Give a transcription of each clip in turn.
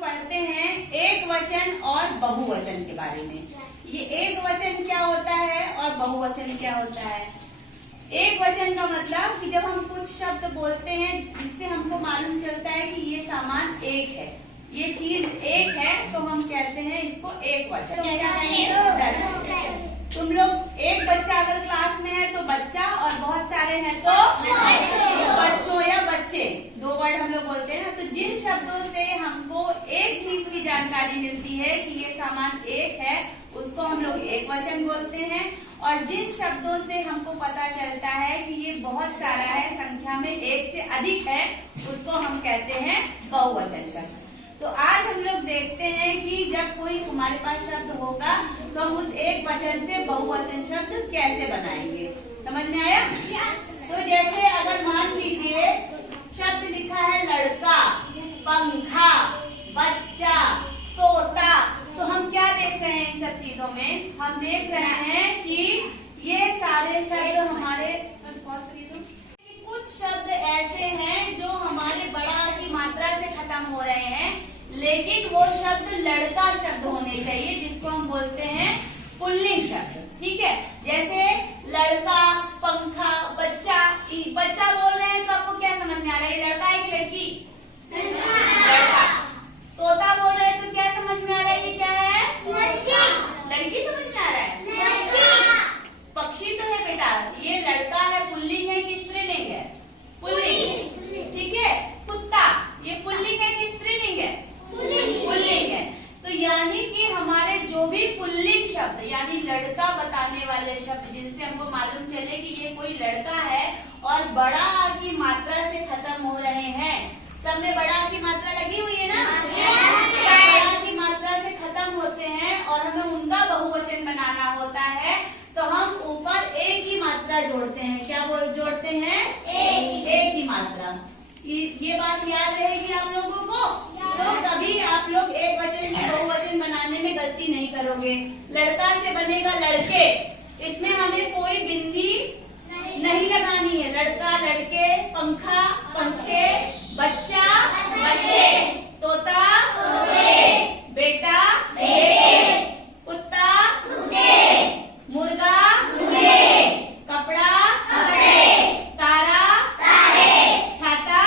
पढ़ते हैं एक वचन और बहुवचन के बारे में। ये एक वचन क्या होता है और बहुवचन क्या होता है। एक वचन का मतलब कि जब हम कुछ शब्द बोलते हैं जिससे हमको मालूम चलता है कि ये सामान एक है, ये चीज एक है, तो हम कहते हैं इसको एक वचन। तो क्या कहेंगे? तुम लोग एक बच्चा अगर क्लास में है तो बच्चा, और बहुत सारे हैं तो बच्चों या बच्चे, दो वर्ड हम लोग बोलते हैं ना। तो जिन शब्दों से हमको एक चीज की जानकारी मिलती है कि ये सामान एक है, उसको हम लोग एक वचन बोलते हैं। और जिन शब्दों से हमको पता चलता है कि ये बहुत सारा है, संख्या में एक से अधिक है, उसको हम कहते हैं बहुवचन शब्द। तो आज हम लोग देखते हैं कि जब कोई हमारे पास शब्द होगा तो हम उस एक वचन से बहुवचन शब्द कैसे बनाएंगे। समझ में आया? तो जैसे अगर मान लीजिए शब्द लिखा है लड़का, पंखा, बच्चा, तोता, तो हम क्या देख रहे हैं इन सब चीजों में? हम देख रहे हैं कि ये सारे शब्द हमारे, कुछ शब्द ऐसे हैं जो हमारे बड़ा की मात्रा से खत्म हो रहे हैं, लेकिन वो शब्द लड़का शब्द होने चाहिए, जिसको हम बोलते हैं पुल्लिंग शब्द। ठीक है, जैसे लड़का, पंखा, बच्चा। बच्चा बोल रहे हैं तो आपको क्या समझ में आ रहा है? लड़का है कि लड़की? लड़का। तोता बोल रहे हैं तो क्या समझ में आ रहा है? ये क्या है? लड़की समझ में आ रहा है? पक्षी तो है बेटा, ये लड़का है, पुल्लिंग है कि स्त्रीलिंग है? पुल्लिंग। ठीक है, कुत्ता, ये पुल्लिंग है कि स्त्रीलिंग है? पुल्लिंग है। तो यानी कि हमारे जो भी पुल्लिंग शब्द यानी लड़का बताने वाले शब्द, जिनसे हमको मालूम चले कि ये कोई लड़का है और बड़ा की मात्रा से खत्म हो रहे हैं, सब में बड़ा की मात्रा लगी हुई है ना? बड़ा की मात्रा से खत्म होते हैं और हमें उनका बहुवचन बनाना होता है, तो हम ऊपर एक ही मात्रा जोड़ते हैं। क्या जोड़ते हैं? एक ही मात्रा। ये बात याद रहेगी आप लोगों को, तो कभी आप लोग एक वचन से बहुवचन बनाने में गलती नहीं करोगे। लड़का से बनेगा लड़के, इसमें हमें कोई बिंदी नहीं लगानी है। लड़का, लड़के, पंखा, पंखे, बच्चा, बच्चे, तोता, बेटा, कुत्ता, मुर्गा, कपड़ा, तारा, छाता,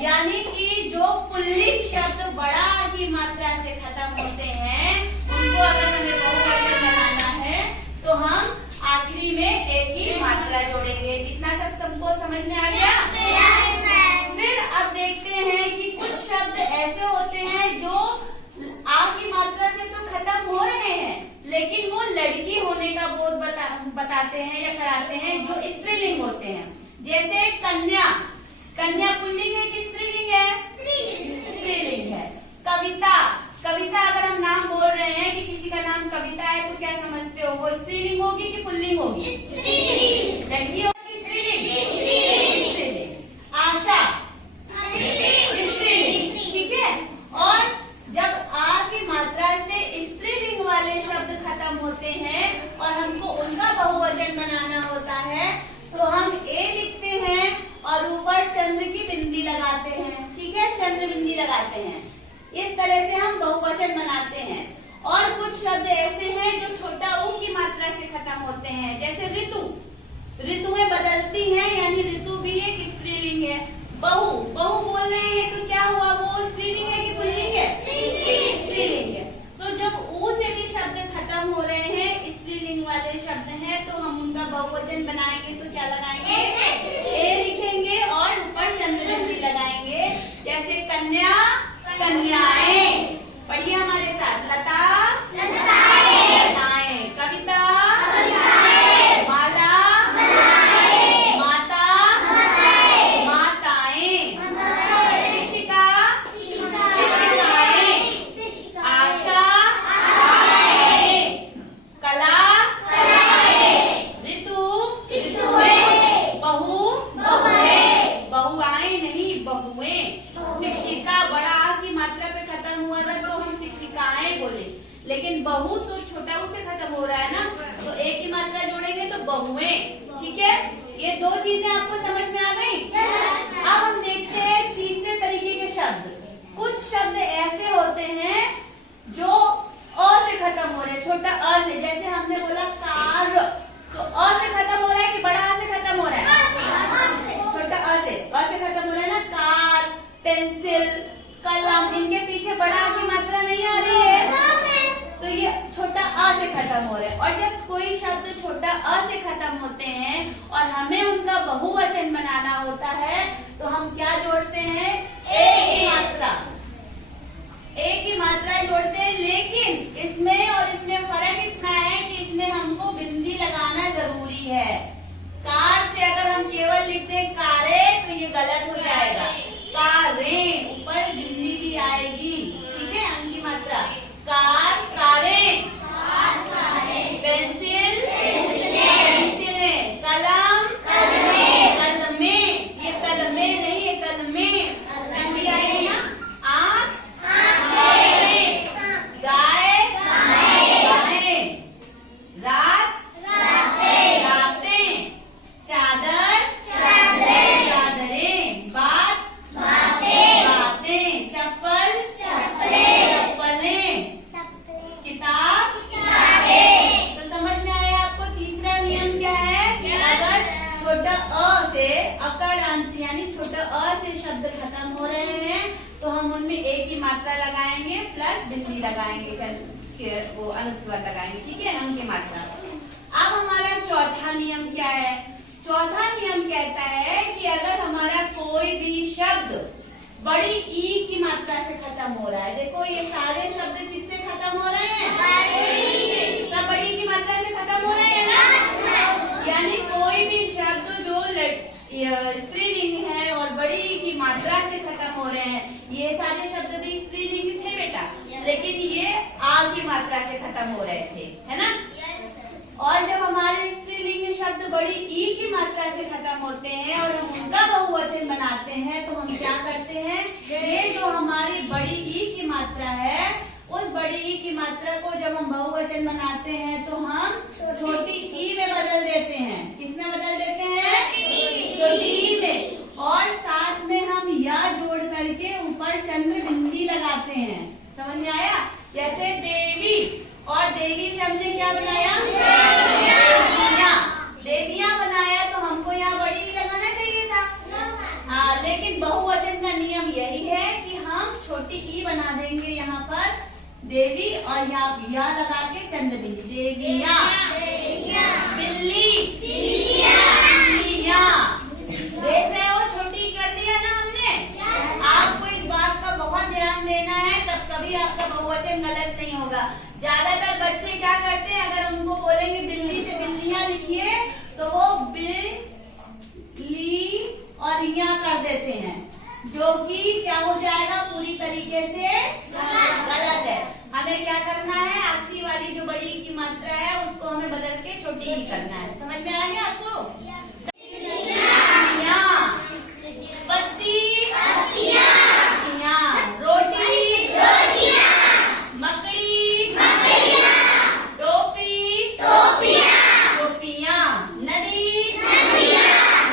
यानी कि जो पुल्लिंग शब्द बड़ा की मात्रा से खत्म होते हैं, उनको अगर हमें बहुवचन बनाना है तो हम आखिरी में एक ही मात्रा जोड़ेंगे। इतना सबको समझ में आ गया? फिर अब देखते हैं कि कुछ शब्द ऐसे होते हैं जो आ की मात्रा से तो खत्म हो रहे हैं, लेकिन वो लड़की होने का बोध बताते हैं या कराते हैं, जो स्त्रीलिंग होते हैं। जैसे कन्या, कन्या पुल्लिंग है कि स्त्रीलिंग है? स्त्रीलिंग है। कविता, कविता अगर हम नाम बोल रहे हैं कि किसी का नाम कविता है, तो क्या समझते हो? वो स्त्रीलिंग होगी कि पुल्लिंग होगी? लड़की होगी स्त्रीलिंग। आशा, स्त्रीलिंग। ठीक है, और जब आ की मात्रा से स्त्रीलिंग वाले शब्द खत्म होते हैं और हमको उनका बहुवचन बनाना होता है, तो हम ए लिखते हैं और ऊपर चंद्र की बिंदी लगाते हैं। ठीक है, चंद्र बिंदी लगाते हैं। इस तरह से हम बहुवचन बनाते हैं। और कुछ शब्द ऐसे हैं जो छोटा ऊ की मात्रा से खत्म होते हैं, जैसे ऋतु, ऋतुएं बदलती हैं, यानी ऋतु भी एक स्त्रीलिंग है। बहू, बहू बोल रहे हैं तो क्या हुआ? वो स्त्रीलिंग है कि पुल्लिंग है? स्त्रीलिंग है। तो जब ऊ से भी शब्द खत्म हो रहे हैं, स्त्रीलिंग वाले शब्द हैं, तो हम उनका बहुवचन बनाएंगे तो क्या लगाएंगे? ए लिखेंगे और ऊपर चंद्र बिंदी लगाएंगे। जैसे कन्या, कन्याएं। पढ़िए हमारे साथ। लता, लताएं। कविता, माला, माता, माताएं। शिक्षिका, शिक्षिकाएं। आशा, आशाएं। कला, ऋतु, बहू, बहुएं। बहुआएं नहीं, बहुएं। शिक्षिका बड़ा की मात्रा पे खत्म हुआ था तो हम शिक्षिकाएं बोले, लेकिन बहु तो छोटा ऊ से खत्म हो रहा है ना, तो एक की मात्रा जोड़ेंगे तो बहुएं। ठीक है, ये दो चीजें आपको समझ में आ गई। अब हम देखते हैं तीसरे तरीके के शब्द। कुछ शब्द ऐसे होते हैं जो अ से खत्म हो रहे हैं, छोटा अ से। जैसे हमने बोला कार, तो अ से खत्म हो रहा है कि बड़ा अ से खत्म हो रहा है? छोटा अ से खत्म हो रहा है ना। कार, पेंसिल, कलम, इनके पीछे बड़ा अ की मात्रा नहीं आ रही है, तो ये छोटा अ से खत्म हो रहे हैं। और जब कोई शब्द छोटा अ से खत्म होते हैं और हमें उनका बहुवचन बनाना होता है, तो हम क्या जोड़ते हैं? ए की मात्रा। ए की मात्रा जोड़ते हैं, लेकिन इसमें और इसमें फर्क इतना है कि इसमें हमको बिंदी लगाना जरूरी है। कार से अगर हम केवल लिखते हैं कारे, तो ये गलत हो जाएगा। कारे, ऊपर बिंदी भी आएगी, ठीक है? अंक की मात्रा। कार, कारें, पेंसिल, पेंसिलें, कलम, कलमें, ये कलमें नहीं, ये कलमें, बिंदी आएगी ना। आँख, गाय, गायें, रात, रातें, चादर, चादरें, बात, बातें, चप्पल, चप्पलें, किताब, तो समझ में आया आपको? तीसरा नियम क्या है कि अगर छोटा अ से अकारांत यानी छोटा अ से शब्द खत्म हो रहे हैं, तो हम उनमें ए की मात्रा लगाएंगे प्लस बिंदी लगाएंगे, वो अनुस्वर लगाएंगे, ठीक है? अंक की मात्रा। अब हमारा चौथा नियम क्या है? चौथा नियम कहता है कि अगर हमारा कोई भी शब्द बड़ी ई की मात्रा से खत्म हो रहा है, देखो ये सारे शब्द किससे खत्म हो रहे हैं? सब बड़ी की मात्रा से खत्म हो रहे हैं ना। यानी कोई भी शब्द जो स्त्रीलिंग है और बड़ी की मात्रा से खत्म हो रहे हैं, ये सारे शब्द भी स्त्रीलिंग थे बेटा, लेकिन ये आ की मात्रा से खत्म हो रहे थे, है ना। और जब हमारे स्त्रीलिंग शब्द बड़ी ई की मात्रा से खत्म होते हैं और हम उनका बहुवचन बनाते हैं, तो हम क्या करते हैं? ये जो हमारी बड़ी ई की मात्रा है, उस बड़ी ई की मात्रा को जब हम बहुवचन बनाते हैं, तो हम छोटी ई में बदल देते हैं। किसमें बदल देते हैं? छोटी ई में। और साथ में हम या जोड़ करके ऊपर चंद्र बिंदी लगाते हैं। समझ में आया? जैसे देवी, और देवी से हमने क्या बनाया? देवियां बनाया, तो हमको यहाँ बड़ी ई लगाना चाहिए था। हाँ, लेकिन बहुवचन का नियम यही है कि हम छोटी ई बना देंगे यहाँ पर देवी, और या लगा के चंद्र बिंदी। देवियां, बिल्ली, बिल्लियां। देख रहे हो, छोटी कर दिया ना हमने। आपको इस बात का बहुत ध्यान देना है, तब कभी आपका बहुवचन गलत नहीं होगा। ज्यादातर बच्चे क्या करते हैं, अगर उनको बोलेंगे बिल्ली से बिल्लियां लिखिए, तो वो बिल्ली और या कर देते हैं, जो कि क्या हो जाएगा? पूरी तरीके से गलत है। हमें क्या करना है? आखिरी वाली जो बड़ी की मात्रा है, उसको हमें बदल के छोटी ही करना है। समझ में आ गया आपको? पत्ती, रोटी, मकड़ी, टोपी, टोपियां, नदी,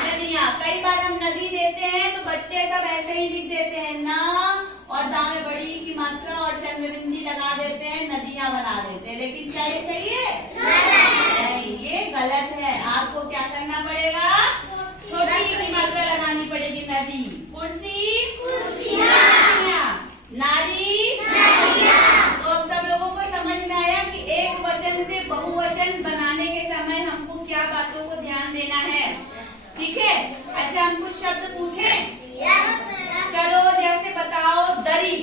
नदियां। कई बार हम नदी देते हैं तो बच्चे सब ऐसे ही लिख देते हैं, ना और दामे बड़ी की मात्रा और चंद्र बिंदी लगा देते हैं, नदियां बना देते हैं। लेकिन क्या ये सही है? नहीं, ये गलत है। आपको क्या करना पड़ेगा? छोटी की मात्रा लगानी पड़ेगी। नदी, कुर्सी, नारी, तो अब सब लोगों को समझ में आया कि एक वचन से बहुवचन बनाने के समय हमको क्या बातों को ध्यान देना है, ठीक है? अच्छा, हम कुछ शब्द पूछें? चलो, जैसे बताओ दरी।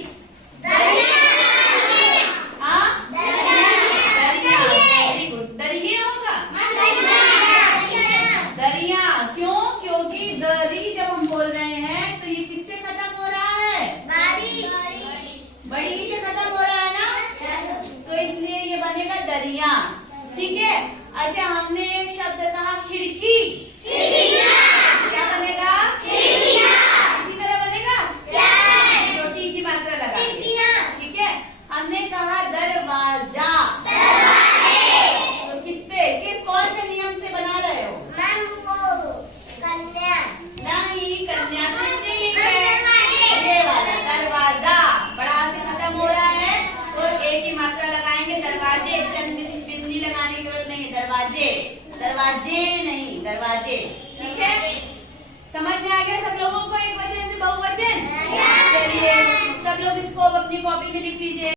हाँ, दरिया, वेरी गुड। दरिया होगा? दरिया क्यों? क्योंकि दरी जब हम बोल रहे हैं, तो ये किससे खत्म हो रहा है? बड़ी ई से खत्म हो रहा है ना, तो इसलिए ये बनेगा दरिया, ठीक है? अच्छा, हमने एक शब्द कहा खिड़की। क्या बनेगा? इसी तरह बनेगा, छोटी की मात्रा लगा के, ठीक है? हमने कहा दरवाजा, तो किस पे, कौन से नियम से बना रहे हो? नहीं, कन्या, ये वाला दरवाजा बड़ा से खत्म हो रहा है। बिंदी लगाने की जरूरत नहीं है, दरवाजे, दरवाजे नहीं, दरवाजे। ठीक है, समझ में आ गया सब लोगों को एक वचन से बहुवचन? चलिए सब लोग इसको अपनी कॉपी में लिख लीजिए।